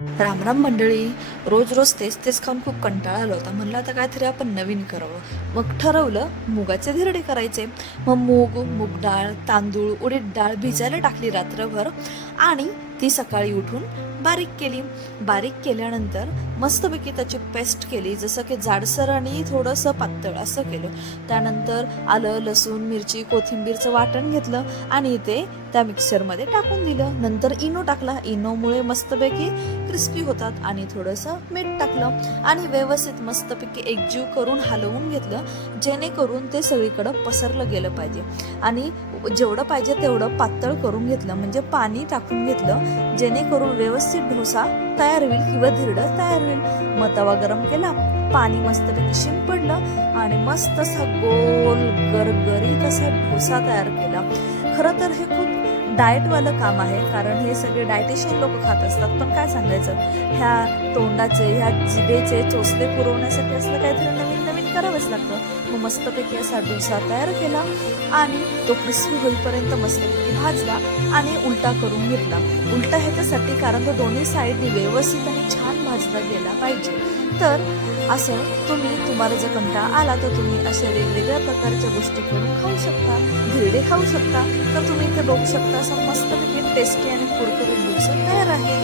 रामराम मंडळी. रोज रोज तेच तेच खाऊन खूप कंटाळा आला होता. म्हणलं आता काहीतरी आपण नवीन करावं. मग ठरवलं मुगाचे धिरडे करायचे. मग मूग डाळ, तांदूळ, उडीद डाळ भिजायला टाकली रात्रभर आणि ती सकाळी उठून बारीक केली. बारीक केल्यानंतर मस्तपैकी त्याची पेस्ट केली, जसं की जाडसर आणि थोडंसं पातळ असं केलं. त्यानंतर आलं, लसूण, मिरची, कोथिंबीरचं वाटण घेतलं आणि ते त्या मिक्सरमध्ये टाकून दिलं. नंतर इनो टाकला. इनोमुळे मस्तपैकी क्रिस्पी होतात. आणि थोडंसं मीठ टाकलं आणि व्यवस्थित मस्तपैकी एकजीव करून हलवून घेतलं, जेणेकरून ते सगळीकडं पसरलं गेलं पाहिजे. आणि जेवढं पाहिजे तेवढं पातळ करून घेतलं, म्हणजे पाणी टाकून घेतलं, जेणेकरून व्यवस्थित डोसा तयार होईल किंवा धिरडं तयार होईल. मग तवा गरम केला, पाणी मस्तपैकी शिंपडलं आणि मस्त असा गोल गरगरीत असा डोसा तयार केला. खरं तर हे खूप डाएटवालं काम आहे, कारण हे सगळे डायटिशियन लोक खात असतात. पण काय सांगायचं, ह्या तोंडाचे, ह्या जिभेचे चोचले पुरवण्यासाठी असलं काहीतरी नवीन नवीन करावंच लागतं. मग मस्तपैकी असा डोसा तयार केला आणि तो क्रिस्पी होईपर्यंत मस्तपैकी भाजला आणि उलटा करून घेतला. उलटा ह्याच्यासाठी कारण तो दोन्ही साईडनी व्यवस्थित आणि छान भाजला गेला पाहिजे. तर असं तुम्हाला जर कंटाळा आला तर तुम्ही अशा वेगवेगळ्या प्रकारच्या गोष्टी करून खाऊ शकता. धिरडे खाऊ शकता. तर तुम्ही इथे बघू शकता, असं मस्तपैकी टेस्टी आणि कुरकुरीत डोसा तयार आहे.